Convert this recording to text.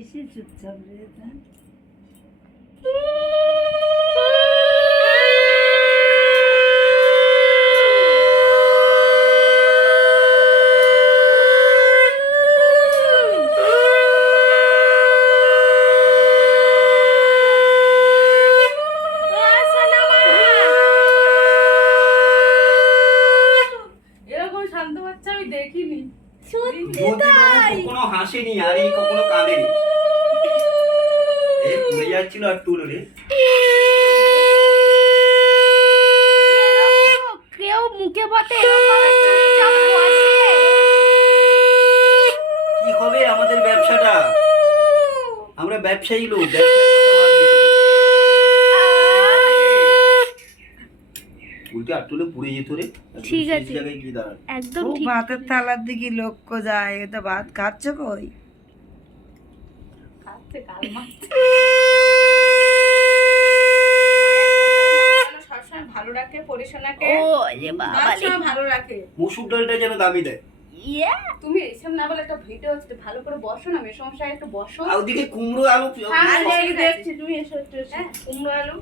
বেশি চুপচাপ রয়েছে। এরকম শান্ত বাচ্চা আমি দেখিনি। কখনো হাসেনি আর এই কখনো কাঁদেনি। এই পড়ে যাচ্ছিল আর তুলো রে। কেউ মুখে বটে কি হবে আমাদের ব্যবসাটা? আমরা ব্যবসায়ী লোক, উল্টে আর তুলে পুড়ে যেত রে। ঠিক আছে। জায়গায় কি দাঁড়ান একদম খুব ঠিক। ভাতের থালার দিকে লক্ষ্য যায়, এটা ভাত খাচ্ছ কই? খাচ্ছে কাল মারছে। সবসময় ভালো রাখে পরিশোনাকে। ও রে বাবা রে। সবসময় ভালো রাখে। মসুর ডালটা যেন দামি দেয়। ইয়ে তুমি এইসব না বলে একটা ভিডিও হচ্ছে, ভালো করে বসো না, মেসমশাই একটু বসো। আর ওদিকে কুমড়ো আলু হ্যাঁ, দেখছি তুমি এসো একটু এসো। কুমড়ো আলু